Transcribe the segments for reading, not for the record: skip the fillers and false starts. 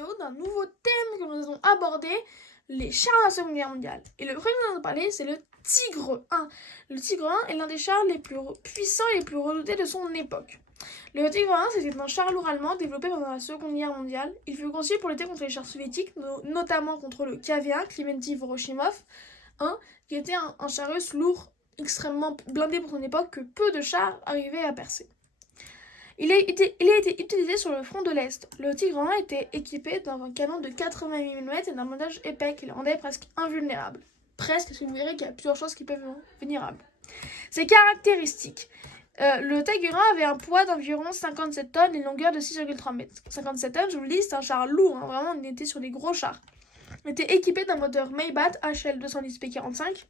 vidéo d'un nouveau thème que nous allons aborder, les chars de la Seconde Guerre mondiale. Et le premier dont nous allons parler, c'est le Tigre 1. Le Tigre 1 est l'un des chars les plus puissants et les plus redoutés de son époque. Le Tigre 1, c'était un char lourd allemand développé pendant la Seconde Guerre mondiale. Il fut conçu pour lutter contre les chars soviétiques, notamment contre le KV-1, Klimenty-Voroshimov 1, qui était un char russe lourd, extrêmement blindé pour son époque, que peu de chars arrivaient à percer. Il a été utilisé sur le front de l'Est. Le Tigre 1 était équipé d'un canon de 88 mm et d'un blindage épais qui le rendait presque invulnérable. Presque, parce que vous verrez qu'il y a plusieurs choses qui peuvent venir à bout. Ses caractéristiques. Le Tigre 1 avait un poids d'environ 57 tonnes et une longueur de 6,3 mètres. 57 tonnes, je vous le dis, c'est un char lourd, hein, vraiment, on était sur des gros chars. Il était équipé d'un moteur Maybach HL210P45.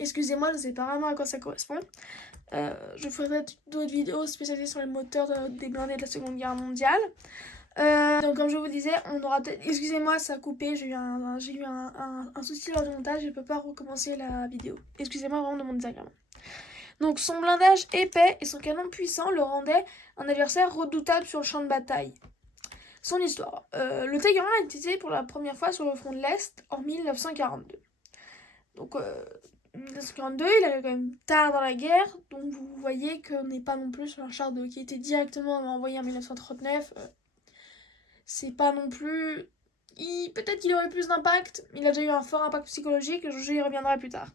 Excusez-moi, je ne sais pas vraiment à quoi ça correspond. Je ferai d'autres vidéos spécialisées sur les moteurs des blindés de la Seconde Guerre mondiale. Donc comme je vous disais, on aura peut-être... Excusez-moi, ça a coupé, j'ai eu un souci lors du montage, je ne peux pas recommencer la vidéo. Excusez-moi vraiment de mon désagrément. Donc son blindage épais et son canon puissant le rendaient un adversaire redoutable sur le champ de bataille. Son histoire. Le Tigre 1 a été utilisé pour la première fois sur le front de l'Est en 1942. Donc... 1942, il arrive quand même tard dans la guerre, donc vous voyez qu'on n'est pas non plus sur un char qui était directement envoyé en 1939. C'est pas non plus... Peut-être qu'il aurait plus d'impact, il a déjà eu un fort impact psychologique, je y reviendrai plus tard.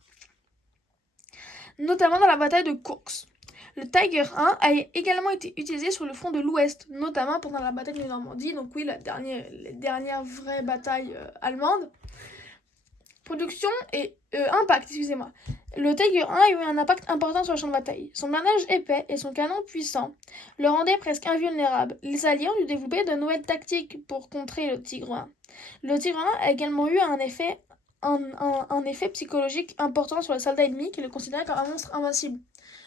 Notamment dans la bataille de Kursk. Le Tiger 1 a également été utilisé sur le front de l'Ouest, notamment pendant la bataille de Normandie, donc oui, les dernières vraies batailles allemandes. Production et impact, excusez-moi. Le Tiger 1 a eu un impact important sur le champ de bataille. Son blindage épais et son canon puissant le rendaient presque invulnérable. Les Alliés ont dû développer de nouvelles tactiques pour contrer le Tigre 1. Le Tigre 1 a également eu un effet psychologique important sur les soldats ennemis qui le considéraient comme un monstre invincible.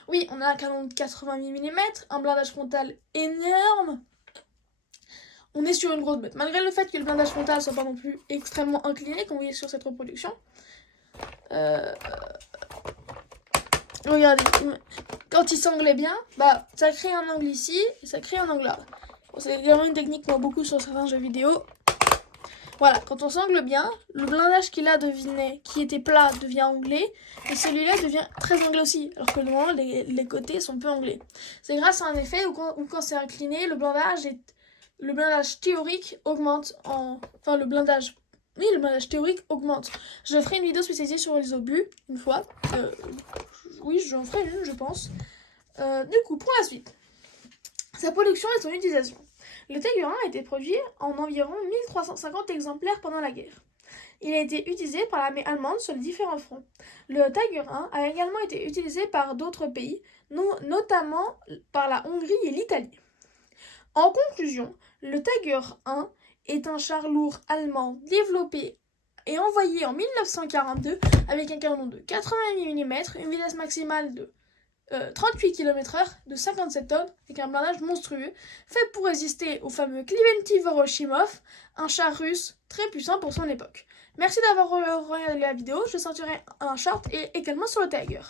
Oui, on a un canon de 88 mm, un blindage frontal énorme. On est sur une grosse bête. Malgré le fait que le blindage frontal soit pas non plus extrêmement incliné, comme vous voyez sur cette reproduction. Regardez, quand il sanglait bien, bah ça crée un angle ici et ça crée un angle là. Bon, c'est également une technique qu'on voit beaucoup sur certains jeux vidéo. Voilà, quand on sangle bien, le blindage qu'il a qui était plat devient anglé et celui-là devient très anglé aussi, alors que normalement les côtés sont peu anglés. C'est grâce à un effet où quand c'est incliné, le blindage théorique augmente le blindage théorique augmente. Je ferai une vidéo spécialisée sur les obus, une fois. Oui, j'en ferai une, je pense. Du coup, pour la suite. Sa production et son utilisation. Le Tigre 1 a été produit en environ 1350 exemplaires pendant la guerre. Il a été utilisé par l'armée allemande sur les différents fronts. Le Tigre 1 a également été utilisé par d'autres pays, notamment par la Hongrie et l'Italie. En conclusion, le Tigre 1 est un char lourd allemand développé et envoyé en 1942 avec un canon de 88 mm, une vitesse maximale de 38 km/h, de 57 tonnes, avec un blindage monstrueux, fait pour résister au fameux Klimenty-Voroshimov, un char russe très puissant pour son époque. Merci d'avoir regardé la vidéo, je sortirai un short et également sur le Tiger.